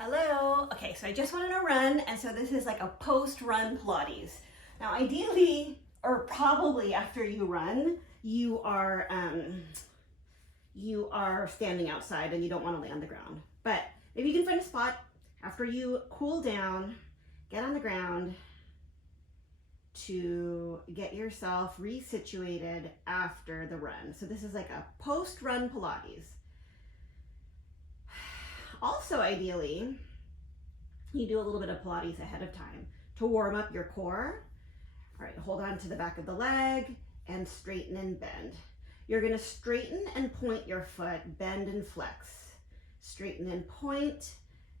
Hello. Okay, so I just went on a run, and so this is like a post-run Pilates. Now, ideally, or probably after you run, you are standing outside and you don't want to lay on the ground. But maybe you can find a spot after you cool down, get on the ground to get yourself resituated after the run. So this is like a post-run Pilates. Also, ideally, you do a little bit of Pilates ahead of time to warm up your core. All right, hold on to the back of the leg and straighten and bend. You're gonna straighten and point your foot, bend and flex. Straighten and point,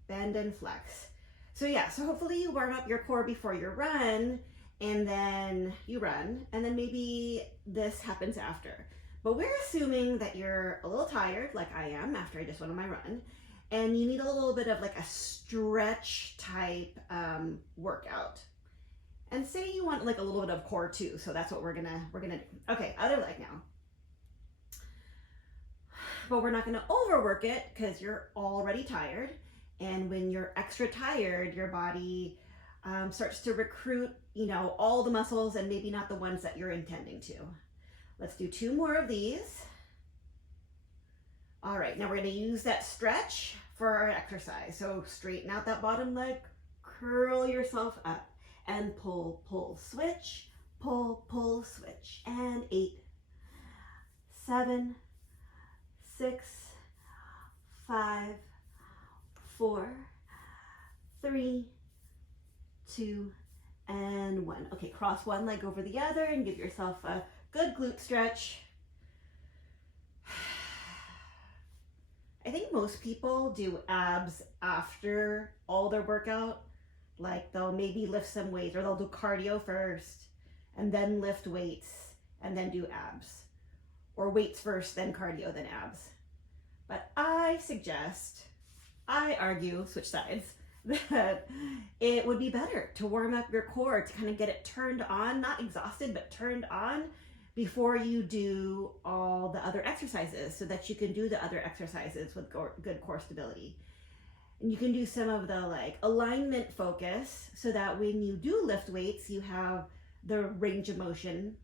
bend and flex. So yeah, so hopefully you warm up your core before your run, and then you run, and then maybe this happens after. But we're assuming that you're a little tired, like I am after I just went on my run, and you need a little bit of like a stretch type workout. And say you want like a little bit of core too, so that's what we're gonna do. Okay, other leg now. But we're not gonna overwork it because you're already tired. And when you're extra tired, your body starts to recruit, all the muscles and maybe not the ones that you're intending to. Let's do 2 more of these. All right, now we're gonna use that stretch for our exercise. So straighten out that bottom leg, curl yourself up, and pull, pull, switch, pull, pull, switch. And 8, 7, 6, 5, 4, 3, 2, and 1. Okay, cross one leg over the other and give yourself a good glute stretch. I think most people do abs after all their workout. Like they'll maybe lift some weights, or they'll do cardio first and then lift weights and then do abs, or weights first, then cardio, then abs. But I argue, switch sides, that it would be better to warm up your core, to kind of get it turned on, not exhausted, but turned on before you do all the other exercises, so that you can do the other exercises with good core stability. And you can do some of the like alignment focus, so that when you do lift weights, you have the range of motion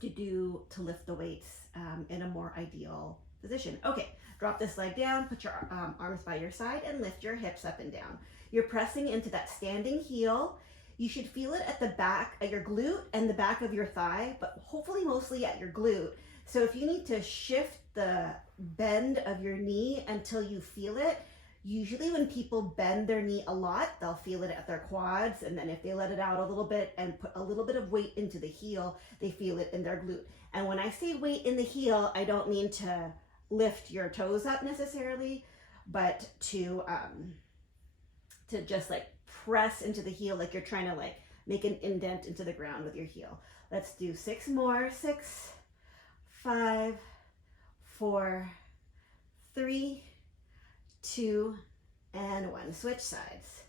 to lift the weights in a more ideal position. Okay, drop this leg down, put your arms by your side, and lift your hips up and down. You're pressing into that standing heel. You should feel it at the back of your glute and the back of your thigh, but hopefully mostly at your glute. So if you need to shift the bend of your knee until you feel it, usually when people bend their knee a lot, they'll feel it at their quads, and then if they let it out a little bit and put a little bit of weight into the heel, they feel it in their glute. And when I say weight in the heel, I don't mean to lift your toes up necessarily, but to just like press into the heel, like you're trying to like make an indent into the ground with your heel. Let's do 6 more. 6, 5, 4, 3, 2, and 1. Switch sides.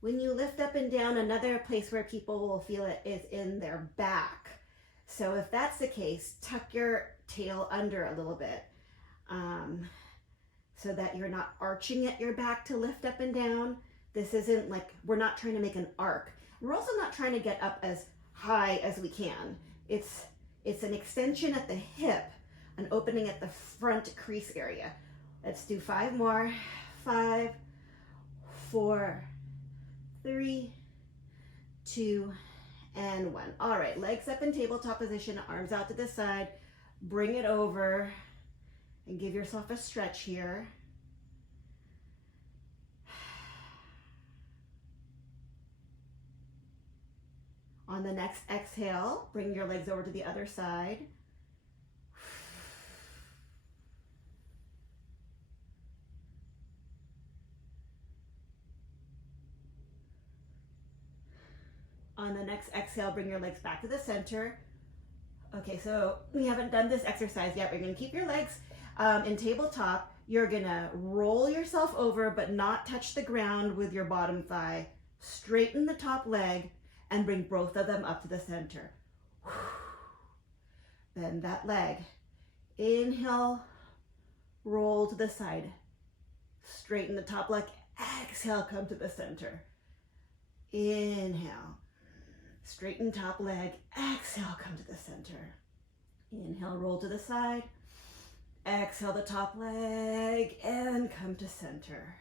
When you lift up and down, another place where people will feel it is in their back. So if that's the case, tuck your tail under a little bit, so that you're not arching at your back to lift up and down. This isn't like, we're not trying to make an arc. We're also not trying to get up as high as we can. It's an extension at the hip, an opening at the front crease area. Let's do 5 more. 5, 4, 3, 2, and 1. All right, legs up in tabletop position, arms out to the side. Bring it over and give yourself a stretch here. On the next exhale, bring your legs over to the other side. On the next exhale, bring your legs back to the center. Okay, so we haven't done this exercise yet. We're gonna keep your legs in tabletop. You're gonna roll yourself over, but not touch the ground with your bottom thigh. Straighten the top leg and bring both of them up to the center. Bend that leg. Inhale, roll to the side. Straighten the top leg, Exhale, come to the center. Inhale, straighten top leg. Exhale, come to the center. Inhale, roll to the side. Exhale the top leg and come to center.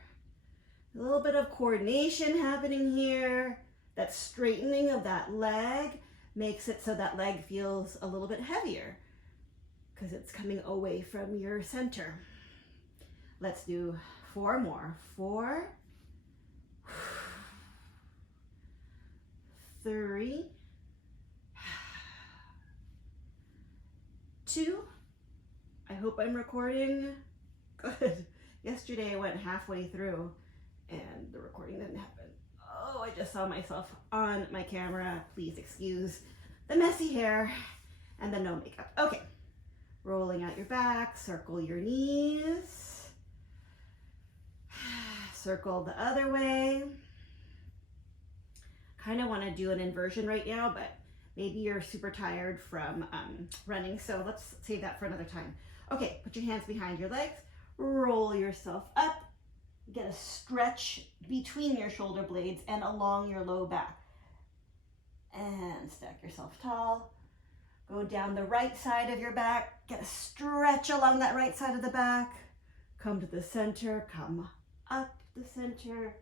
A little bit of coordination happening here. That straightening of that leg makes it so that leg feels a little bit heavier because it's coming away from your center. Let's do 4 more. 4, 3, 2. I hope I'm recording. Good. Yesterday I went halfway through and the recording didn't happen. Oh, I just saw myself on my camera. Please excuse the messy hair and the no makeup. Okay. Rolling out your back, circle your knees. Circle the other way. Kind of want to do an inversion right now, but maybe you're super tired from running, so let's save that for another time. Okay, put your hands behind your legs, roll yourself up, get a stretch between your shoulder blades and along your low back. And stack yourself tall. Go down the right side of your back, get a stretch along that right side of the back. Come to the center, come up the center.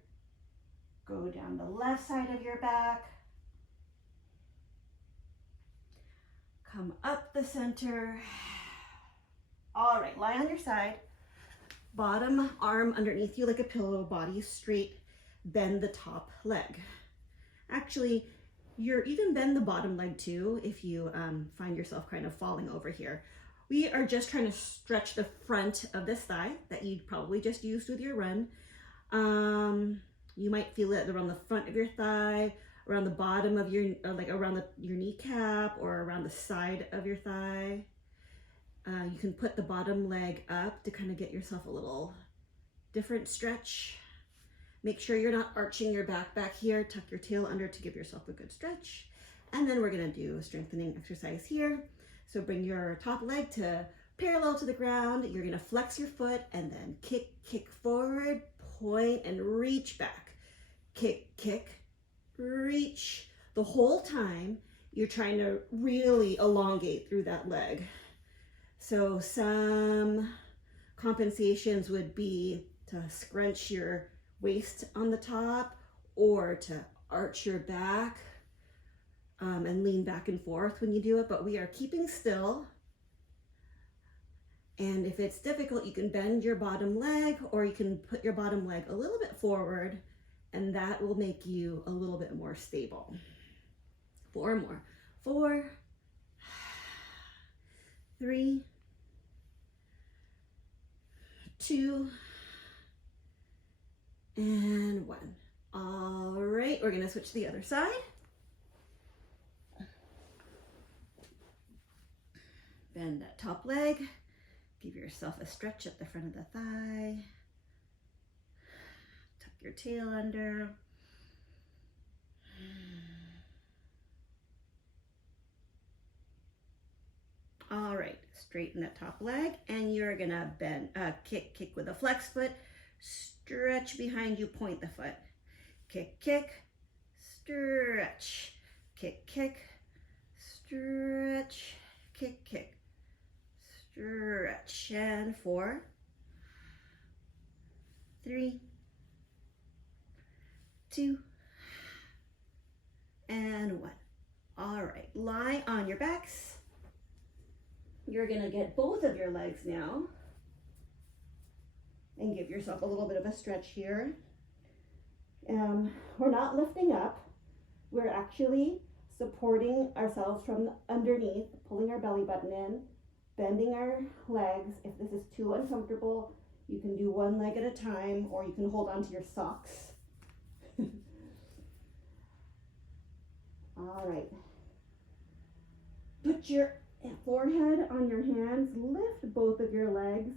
Go down the left side of your back. Come up the center. All right, lie on your side. Bottom arm underneath you like a pillow, body straight. Bend the top leg. Actually, you can bend the bottom leg too if you find yourself kind of falling over here. We are just trying to stretch the front of this thigh that you probably just used with your run. You might feel it around the front of your thigh, around the bottom of your, like around your kneecap or around the side of your thigh. You can put the bottom leg up to kind of get yourself a little different stretch. Make sure you're not arching your back here. Tuck your tail under to give yourself a good stretch. And then we're gonna do a strengthening exercise here. So bring your top leg to parallel to the ground. You're gonna flex your foot and then kick forward, point and reach back. Kick, reach. The whole time you're trying to really elongate through that leg. So some compensations would be to scrunch your waist on the top or to arch your back and lean back and forth when you do it, but we are keeping still. And if it's difficult, you can bend your bottom leg or you can put your bottom leg a little bit forward and that will make you a little bit more stable. 4 more. 4, 3, 2, and 1. All right, we're gonna switch to the other side. Bend that top leg. Give yourself a stretch at the front of the thigh. Tuck your tail under. All right, straighten that top leg and you're gonna bend, kick with a flex foot. Stretch behind you, point the foot. Kick, stretch. Kick, stretch. Kick, stretch. And 4, 3, 2, and 1. All right, lie on your backs. You're gonna get both of your legs now and give yourself a little bit of a stretch here. We're not lifting up. We're actually supporting ourselves from underneath, pulling our belly button in, bending our legs. If this is too uncomfortable, you can do one leg at a time or you can hold on to your socks. All right. Put your forehead on your hands, lift both of your legs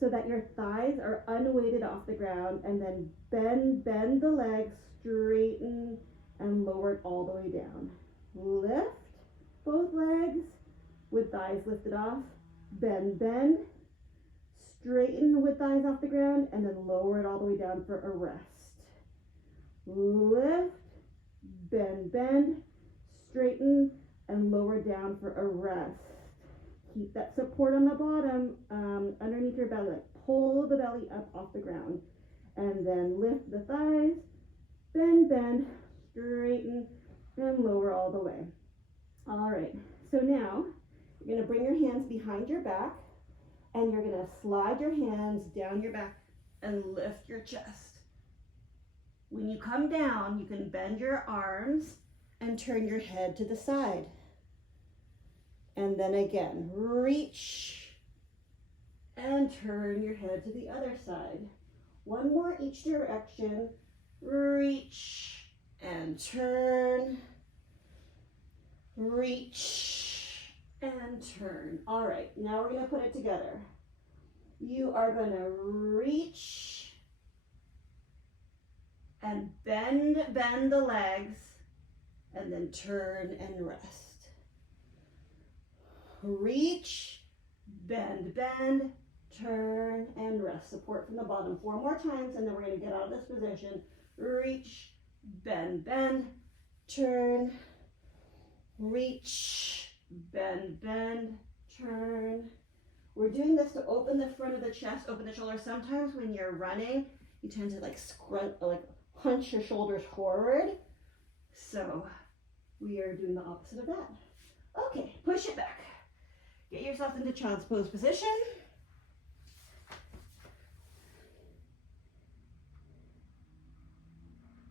so that your thighs are unweighted off the ground, and then bend the legs, straighten and lower it all the way down. Lift both legs with thighs lifted off, bend, straighten with thighs off the ground, and then lower it all the way down for a rest. Lift, bend, bend, straighten, and lower down for a rest. Keep that support on the bottom, underneath your belly. Like pull the belly up off the ground. And then lift the thighs, bend, bend, straighten, and lower all the way. All right, so now you're gonna bring your hands behind your back, and you're gonna slide your hands down your back and lift your chest. When you come down, you can bend your arms and turn your head to the side. And then again, reach and turn your head to the other side. One more each direction. Reach and turn. Reach and turn. All right, now we're gonna put it together. You are gonna reach and bend the legs, and then turn and rest. Reach, bend, turn, and rest. Support from the bottom 4 more times, and then we're going to get out of this position. Reach, bend, turn. Reach, bend, turn. We're doing this to open the front of the chest, open the shoulders. Sometimes when you're running, you tend to like hunch your shoulders forward. So we are doing the opposite of that. Okay, push it back. Get yourself into child's pose position.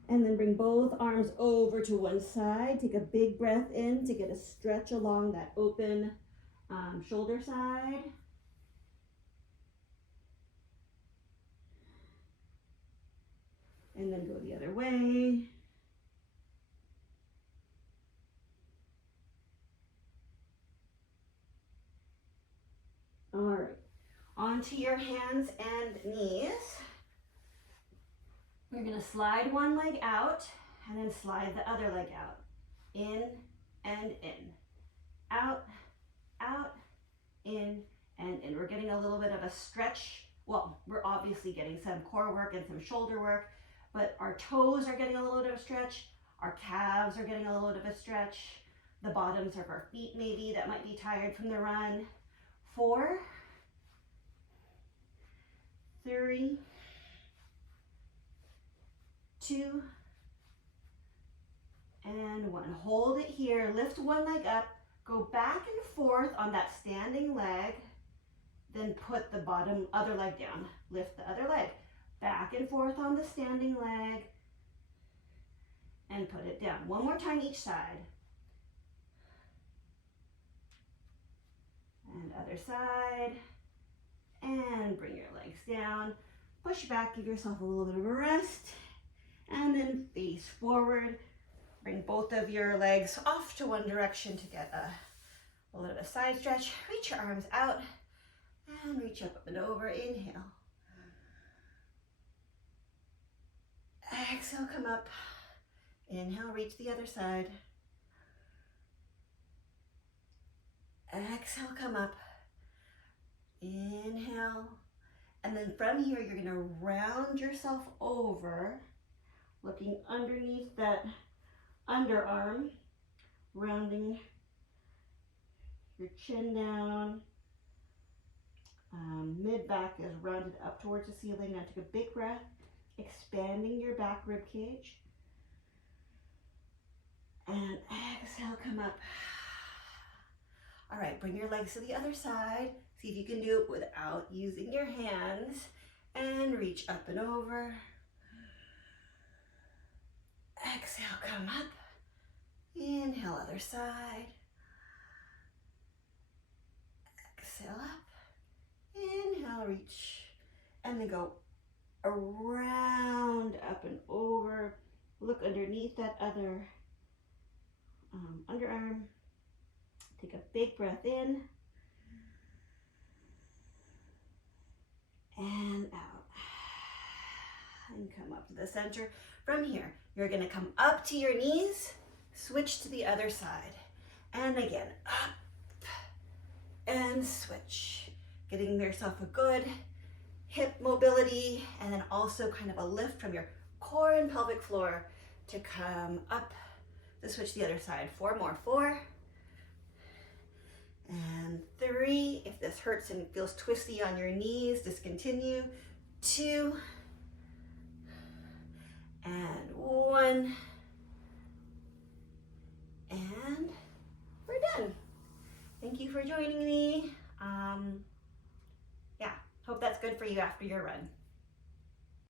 And then bring both arms over to one side. Take a big breath in to get a stretch along that open shoulder side. And then go the other way. All right, onto your hands and knees. You're gonna slide one leg out and then slide the other leg out. In and in. Out, out, in, and in. We're getting a little bit of a stretch. Well, we're obviously getting some core work and some shoulder work, but our toes are getting a little bit of a stretch. Our calves are getting a little bit of a stretch. The bottoms of our feet maybe that might be tired from the run. 4, 3, 2, and 1. Hold it here. Lift one leg up. Go back and forth on that standing leg. Then put the other leg down. Lift the other leg. Back and forth on the standing leg. And put it down. One more time each side. And other side. And bring your legs down. Push back. Give yourself a little bit of a rest. And then face forward. Bring both of your legs off to one direction to get a little bit of side stretch. Reach your arms out and reach up and over. Inhale. Exhale, come up. Inhale, reach the other side. Exhale, come up. Inhale. And then from here, you're gonna round yourself over, looking underneath that underarm, rounding your chin down. Mid-back is rounded up towards the ceiling. Now take a big breath, expanding your back rib cage. And exhale, come up. All right, bring your legs to the other side. See if you can do it without using your hands. And reach up and over. Exhale, come up. Inhale, other side. Exhale up. Inhale, reach. And then go around, up and over. Look underneath that other underarm. Take a big breath in. And out. And come up to the center. From here, you're gonna come up to your knees, switch to the other side. And again, up and switch. Getting yourself a good hip mobility, and then also kind of a lift from your core and pelvic floor to come up. To switch the other side. 4 more. 4 and 3. If this hurts and feels twisty on your knees, discontinue. 2 and 1, and we're done. Thank you for joining me. Yeah, hope that's good for you after your run.